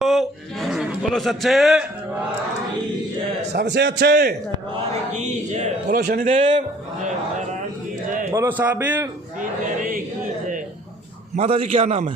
बोलो सच्चे सबसे अच्छे, बोलो शनिदेव, बोलो साबिर। माता जी क्या नाम है?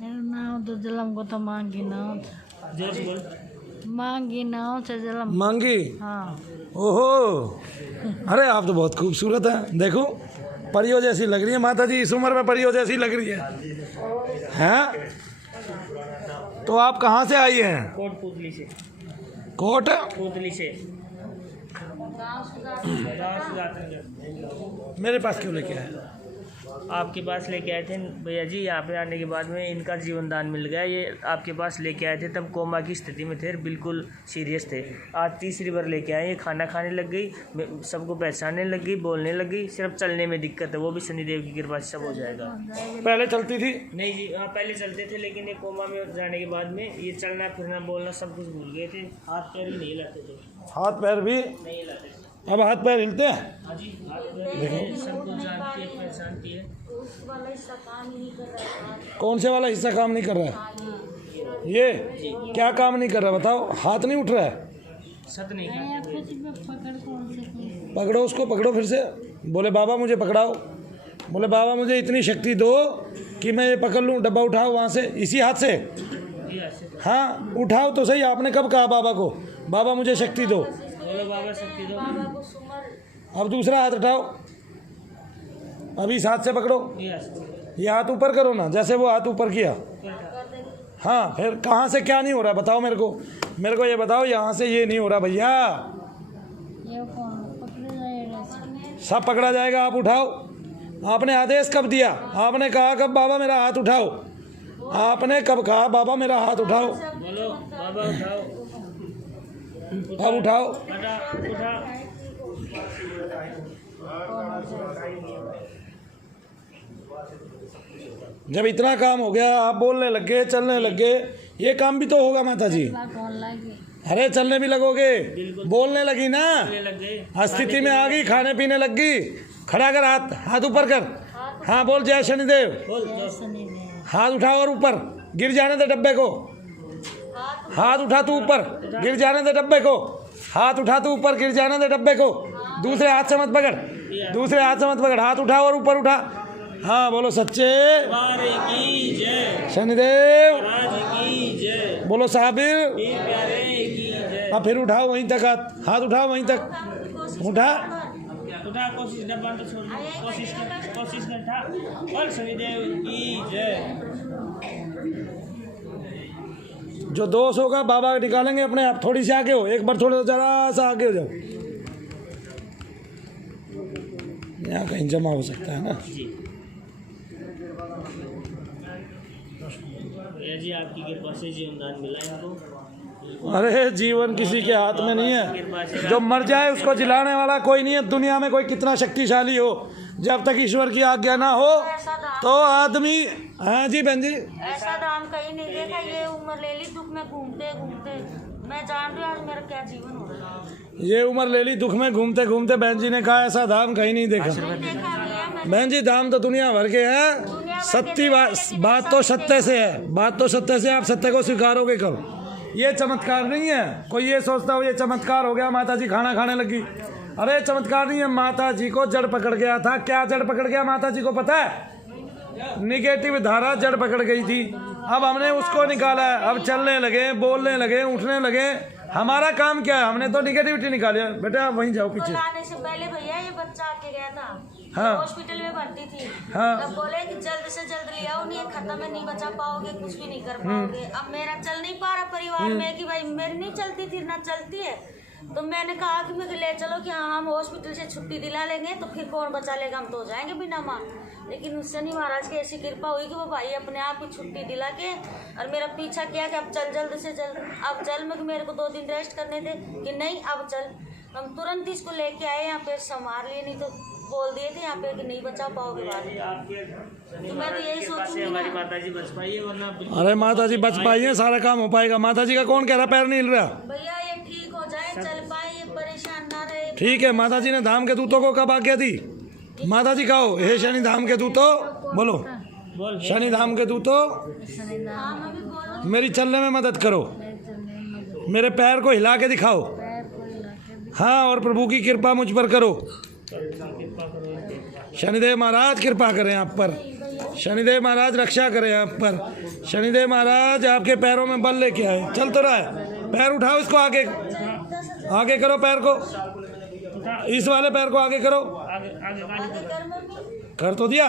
मेरा नाम तो जलम को तो मांगी नाम था। मांगी नाम से जलम। मांगी? हाँ। ओहो, अरे आप तो बहुत खूबसूरत हैं। देखो परियों जैसी लग रही है माता जी, इस उम्र में परियों जैसी लग रही है। हैं? तो आप कहाँ से आई हैं? कोटपुतली से। कोटपुतली से मेरे पास क्यों लेके आए? आपके पास लेके आए थे भैया जी। यहाँ पे आने के बाद में इनका जीवन दान मिल गया। ये आपके पास लेके आए थे तब कोमा की स्थिति में थे, बिल्कुल सीरियस थे। आज तीसरी बार लेके आए। ये खाना खाने लग गई, सबको पहचानने लग गई, बोलने लग गई। सिर्फ चलने में दिक्कत है, वो भी शनिदेव की कृपा से सब हो जाएगा। पहले चलती थी? नहीं जी, हाँ पहले चलते थे, लेकिन ये कोमा में जाने के बाद में ये चलना फिरना बोलना सब कुछ भूल गए थे। हाथ पैर भी नहीं हिलाते थे। हाथ पैर भी नहीं हिलाते थे। अब हाथ पैर हिलते हैं? हाँ जी, हाथ पैर सब कुछ जानती है, पहचानती है। कौन से वाला हिस्सा काम नहीं कर रहा है? ये क्या काम नहीं कर रहा बताओ? हाथ नहीं उठ रहा है? सत नहीं पकड़ो उसको, पकड़ो फिर से। बोले बाबा मुझे पकड़ाओ। बोले बाबा मुझे इतनी शक्ति दो कि मैं ये पकड़ लूँ। डब्बा उठाओ वहाँ से, इसी हाथ से। हाँ उठाओ तो सही। आपने कब कहा बाबा को बाबा मुझे शक्ति दो? बोलो बाबा शक्ति दो। अब दूसरा हाथ उठाओ, अभी इस हाथ से पकड़ो। ये हाथ ऊपर करो ना, जैसे वो हाथ ऊपर किया। हाँ फिर कहाँ से क्या नहीं हो रहा बताओ मेरे को। मेरे को ये बताओ, यहाँ से ये नहीं हो रहा भैया। सब पकड़ा जाएगा। आप उठाओ। आपने आदेश कब दिया? आपने कहा कब बाबा मेरा हाथ उठाओ? आपने कब कहा बाबा मेरा हाथ उठाओ? बोलो बाबा उठाओ। अब उठाओ। उठा। जब इतना काम हो गया, आप बोलने लग गए, चलने लग गए, ये काम भी तो होगा माता जी। अरे चलने भी लगोगे, बोलने लगी ना, स्थिति में आ गई, खाने पीने लग गई। खड़ा कर हाथ, हाथ ऊपर कर। हाँ बोल जय शनिदेव। हाथ उठाओ और ऊपर, गिर जाने दे डब्बे को। हाथ उठा तू ऊपर, गिर जाने दे डब्बे को। हाथ उठा तू ऊपर, गिर जाने दे डब्बे को। दूसरे हाथ से मत पकड़, दूसरे हाथ से मत पकड़। हाथ उठा और ऊपर उठा। हाँ बोलो सच्चे शनिदेव, बोलो साबिर। अब फिर उठाओ वहीं तक हाथ, हाथ उठाओ वहीं तक। उठा कोशिश डब्बा तो छोड़, कोशिश कर था। और शनिदेव की जय। जो दोष होगा बाबा निकालेंगे अपने आप। थोड़ी सी आगे हो, एक बार थोड़ा जरा सा आगे हो जाओ। यहाँ कहीं जमा हो सकता है ना जी। आपकी कृपा से जीवनदान मिला इनको। अरे जीवन किसी के हाथ में नहीं है। जो मर जाए उसको जिलाने वाला कोई नहीं है दुनिया में। कोई कितना शक्तिशाली हो, जब तक ईश्वर की आज्ञा ना हो तो आदमी। हाँ जी बहन जी। ऐसा दाम कहीं नहीं देखा। ये उम्र ले ली दुख में घूमते घूमते। मैं जान रही हूँ आज मेरा क्या जीवन हो रहा है। ये उम्र ले ली दुख में घूमते घूमते। बहन जी ने कहा ऐसा धाम कहीं नहीं देखा। बहन जी धाम तो दुनिया भर के है। सत्य बात तो सत्य से है, बात तो सत्य से। आप सत्य को स्वीकारोगे कब? ये चमत्कार नहीं है। कोई ये सोचता हो ये चमत्कार हो गया, माता जी खाना खाने लगी। अरे चमत्कार नहीं है। माता जी को जड़ पकड़ गया था। क्या जड़ पकड़ गया माता जी को पता है? निगेटिव धारा जड़ पकड़ गई थी। अब हमने उसको निकाला है। अब चलने लगे, बोलने लगे, उठने लगे। हमारा काम क्या है? हमने तो निगेटिविटी निकाली है। बेटा आप वहीं जाओ पीछे। आने से पहले भैया ये बच्चा आके गया था। हाँ। हॉस्पिटल में भर्ती थी। हाँ। तब बोले कि जल्द से जल्द ले आओ, नहीं खत्म है, नहीं बचा पाओगे, कुछ भी नहीं कर पाओगे। अब मेरा चल नहीं पा रहा परिवार में कि भाई मेरी नहीं चलती थी ना चलती है। तो मैंने कहा कि मुझे ले चलो कि हाँ हम हॉस्पिटल से छुट्टी दिला लेंगे तो फिर कौन बचा लेगा, हम तो हो जाएंगे बिना माँ। लेकिन शनि महाराज की ऐसी कृपा हुई कि वो भाई अपने आप ही छुट्टी दिला के और मेरा पीछा किया कि अब चल जल्द से जल्द। अब चल में मेरे को 2 दिन रेस्ट करने थे कि नहीं अब चल। हम तुरंत इसको लेके आए यहाँ पे, संभाल लिए, नहीं तो बोल दिए थे यहाँ पे कि नहीं बचा पाओगे बाद में। तो मैं तो यही सोचूंगी हमारी माता जी बच पाई है, वरना अरे माता जी बच पाई है, सारा काम हो पाएगा। माता जी का कौन कह रहा पैर नहीं हिल रहा? भैया ये ठीक हो जाए, चल पाए, ये परेशान ना रहे। ठीक है। माता जी ने धाम के दूतों को कब आज्ञा दी? माता जी कहो हे शनि धाम के दूतों, बोलो शनि धाम के दूतों। मेरी चलने में मदद करो, मेरे पैर को हिला के दिखाओ। हाँ, और प्रभु की कृपा मुझ पर करो। शनिदेव महाराज कृपा करें आप पर, शनिदेव महाराज रक्षा करें आप पर, शनिदेव महाराज आपके पैरों में बल लेके आए। चल तो रहा है, पैर उठाओ, इसको आगे आगे करो, पैर को, इस वाले पैर को आगे करो। कर तो दिया।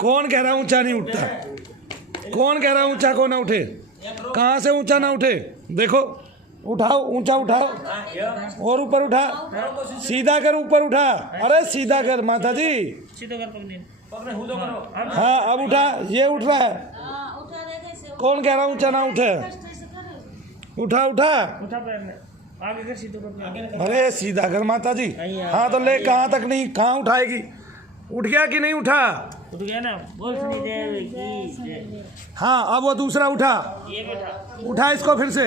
कौन कह रहा ऊंचा नहीं उठता? कौन कह रहा ऊंचा को ना उठे? कहाँ से ऊंचा ना उठे? देखो, उठाओ, ऊंचा उठाओ, और ऊपर उठा, सीधा कर, ऊपर उठा। अरे सीधा कर माता जी। हाँ, अब उठा, ये उठ रहा है। कौन कह रहा ऊंचा ना उठे? उठा उठा, आगे कर, सीधा कर। अरे सीधा कर माता जी। हाँ तो ले, कहाँ तक नहीं, कहाँ उठाएगी? उठ गया कि नहीं उठा? उठ गया ना, बोल शनिदेव की जय। हाँ, अब वो दूसरा उठा, ये बेटा उठा इसको फिर से।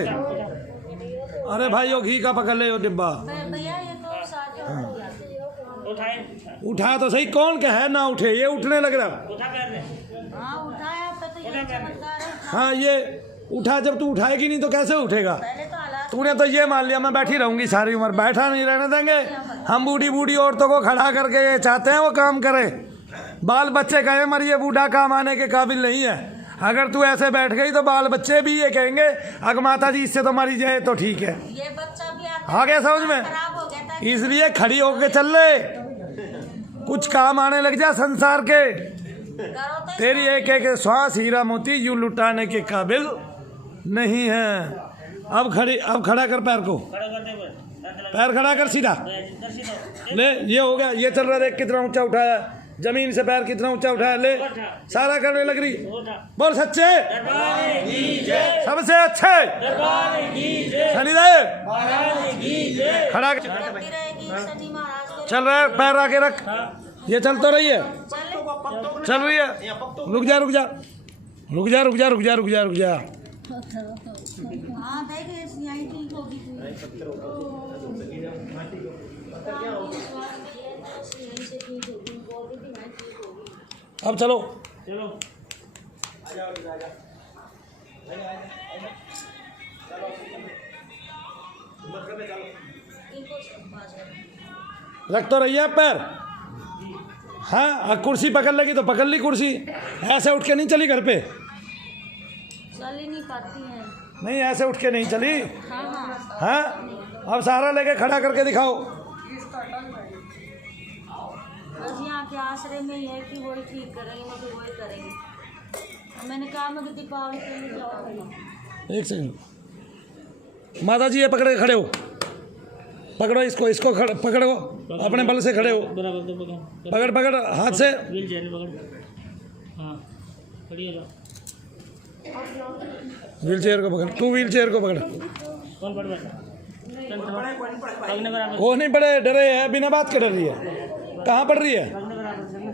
अरे भाई, वो घी का पकड़ ले वो डिब्बा। भैया ये तो सारे हो जाते। उठाए, उठा तो सही, कौन कहे ना उठे? ये उठने लग रहा। उठा पैर में। हाँ उठाया पे तो ये चमत्कार है। हाँ, ये उठा, जब तू उठाएगी नहीं तो कैसे उठेगा? पहले तो हालात तूने तो ये मान लिया मैं बैठी रहूंगी सारी उम्र। बैठा नहीं रहने देंगे हम। बूढ़ी बूढ़ी औरतों को खड़ा करके ये चाहते हैं वो काम करे। बाल बच्चे कहे मर ये बूढ़ा काम आने के काबिल नहीं है। अगर तू ऐसे बैठ गई तो बाल बच्चे भी ये कहेंगे अगर माता जी इससे तो मरी जाए तो ठीक है। ये बच्चा भी आ गया समझ में? खराब हो गया था। इसलिए खड़ी होके चल ले, कुछ काम आने लग जा संसार के। करो तो तेरी एक एक श्वास हीरा मोती यूं लुटाने के काबिल नहीं है। अब खड़ा कर पैर को, खड़ा कर दे, पैर खड़ा कर सीधा। ले, ये हो गया, ये चल रहा। देख कितना ऊंचा उठाया, जमीन से पैर कितना ऊंचा उठाया। ले, सारा करने लग रही। बोल सच्चे सबसे अच्छे शनिदेव। खड़ा करती रहेगी शनि महाराज को। चल रहा है, पैर आगे रख। ये चल तो रही है, चल रही है। रुक जा रुक जा रुक जा रुक जा रुक जा रुक जा रुक जा। हाँ देखिए यहीं ठीक होगी। अब चलो, चलो रख तो रही है पैर। हाँ, कुर्सी पकड़ लेगी तो पकड़ ली कुर्सी। ऐसे उठ के नहीं चली घर पे। चल ही नहीं पाती है। नहीं, ऐसे उठ के नहीं चली। हाँ हाँ। हाँ, अब सहारा लेके खड़ा करके दिखाओ। बस यहाँ के आश्रय में ही है कि वही ठीक करेंगे, मुझे वही करेंगे। मैंने कहा मैं कि दीपावली के लिए जाऊँगी। एक सेकंड माता जी, ये पकड़ के खड़े हो। पकड़ो इसको, इसको पकड़ो, अपने बल से खड़े हो। बराबर तो पकड़, पकड़ पकड़ हाथ से। व्हील चेयर पकड़। हाँ, खड़ी हो जाओ। व्हील चेयर को पकड़, तू व्हील चेयर को पकड़। कौन पड़ बैठा? चल तो पगने बराबर, वो नहीं पड़े, डरे है, बिना बात के डर रही है। कहाँ पड़ रही है? पगने बराबर चलना।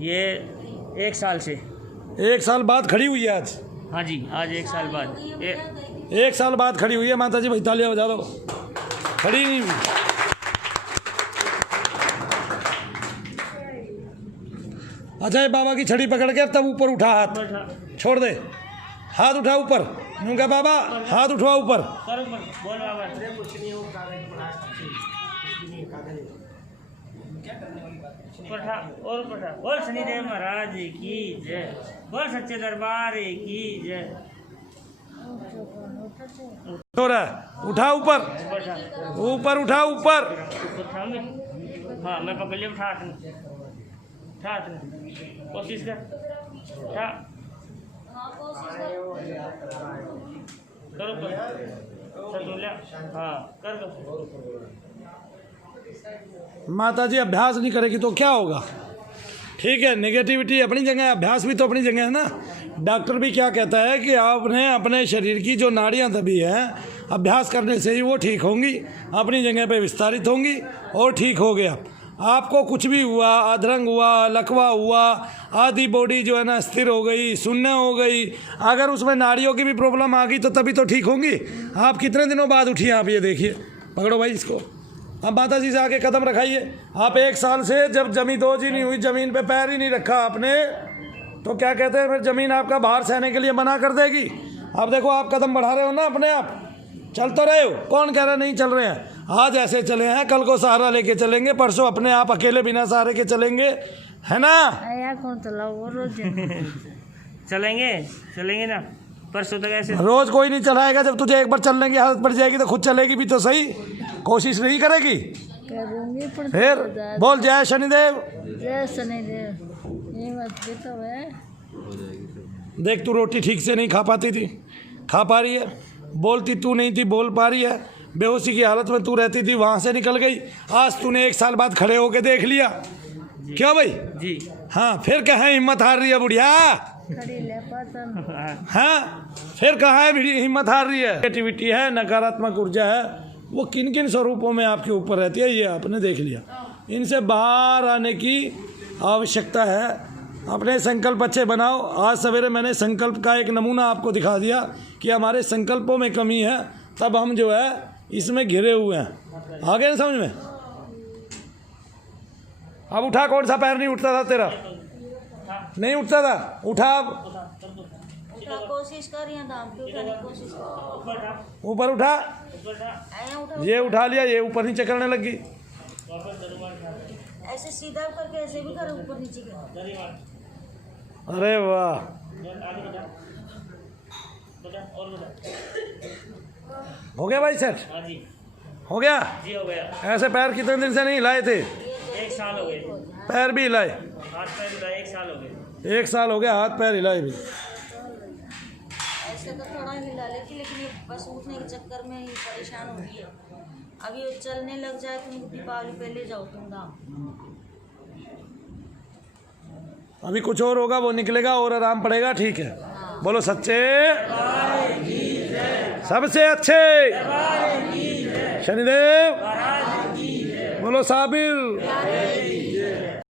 ये 1 साल से, 1 साल बाद खड़ी हुई है आज। हाँ जी, आज 1 साल बाद। 1 साल बाद खड़ी हुई है माता जी। भाई तालियां बजा दो। खड़ी नहीं हुई। अच्छा, ये बाबा की छड़ी पकड़ के तब ऊपर उठा, हाथ छोड़ दे, हाथ उठा ऊपर। यूं कहा बाबा हाथ उठवा ऊपर। कर ऊपर, बोल बाबा। ऊपर उठा, और ऊपर उठा। बोल शनिदेव महाराज की जय, बोल सच्चे दरबार की जय। हो रहा है, उठा ऊपर, ऊपर उठा, ऊपर उठा ऊपर। ऊपर उठा मैं। हाँ, मैं पकड़ लिया। उठा हाथ में, उठा हाथ में, कोशिश कर, उठा। करो कर लिया। हाँ, कर दो। माता जी अभ्यास नहीं करेगी तो क्या होगा? ठीक है, नेगेटिविटी अपनी जगह है, अभ्यास भी तो अपनी जगह है ना। डॉक्टर भी क्या कहता है कि आपने अपने शरीर की जो नाड़ियां दबी हैं, अभ्यास करने से ही वो ठीक होंगी, अपनी जगह पे विस्तारित होंगी और ठीक हो गया। आपको कुछ भी हुआ, अधरंग हुआ, लकवा हुआ, आधी बॉडी जो है ना स्थिर हो गई, शून्य हो गई, अगर उसमें नाड़ियों की भी प्रॉब्लम आ गई तो तभी तो ठीक होंगी। आप कितने दिनों बाद उठी? आप ये देखिए, पकड़ो भाई इसको, अब माता जी से आके कदम रखाइए। आप 1 साल से जब जमी 2 जी नहीं हुई, ज़मीन पे पैर ही नहीं रखा आपने, तो क्या कहते हैं फिर ज़मीन आपका बाहर सहने के लिए मना कर देगी। अब देखो आप कदम बढ़ा रहे हो ना अपने आप, चल तो रहे हो, कौन कह रहा है नहीं चल रहे हैं। आज ऐसे चले हैं, कल को सहारा लेके चलेंगे, परसों अपने आप अकेले बिना सहारे के चलेंगे, है ना। कौन चलेंगे ना, परसों तक ऐसे रोज कोई नहीं चलाएगा, जब तुझे एक बार चलने की आदत पड़ जाएगी तो खुद चलेगी भी तो सही, कोशिश नहीं करेगी। करूंगी पर फिर बोल जय शनिदेव। जय शनिदेव। ये मत तो है। देख तू रोटी ठीक से नहीं खा पाती थी, खा पा रही है, बोलती तू नहीं थी बोल पा रही है, बेहोशी की हालत में तू रहती थी वहाँ से निकल गई, आज तूने 1 साल बाद खड़े होके देख लिया। क्यों भाई जी। हाँ, फिर कहाँ हिम्मत हार रही है बुढ़िया। खड़ी ले पाता हाँ, फिर कहाँ है हिम्मत हार रही है। नेगेटिविटी है, नकारात्मक ऊर्जा है, वो किन किन स्वरूपों में आपके ऊपर रहती है ये आपने देख लिया। इनसे बाहर आने की आवश्यकता है। अपने संकल्प अच्छे बनाओ। आज सवेरे मैंने संकल्प का एक नमूना आपको दिखा दिया कि हमारे संकल्पों में कमी है, तब हम जो है इसमें घिरे हुए हैं। आ गए ना समझ में। अब उठा, कौन सा पैर नहीं उठता था तेरा, नहीं उठता था, उठा अब कोशिश कर रही हैं दाम की उठाने की कोशिश कर। ऊपर उठा, आया उठा, ये उठा लिया, ये ऊपर नीचे करने लगी। ऐसे सीधा करके ऐसे भी कर, ऊपर नीचे कर। अरे वाह, हो गया भाई सेट, हो गया। ऐसे पैर कितने दिन से नहीं हिलाए थे। 1 साल हो गए, पैर भी हिलाए, हाथ पैर हिलाए 1 साल हो गए। 1 साल हो गया हाथ पैर हिलाए भी। ऐसे तो थोड़ा हिला लेती, लेकिन ये बस उठने के चक्कर में ही परेशान हो रही है। अभी वो चलने लग जाए तुम दीपावली पे ले जाओ तुम दाम। अभी कुछ और होगा, वो निकलेगा और आराम पड़ेगा, ठीक है। बोलो सच्चे सबसे अच्छे शनिदेव, बोलो साबिर।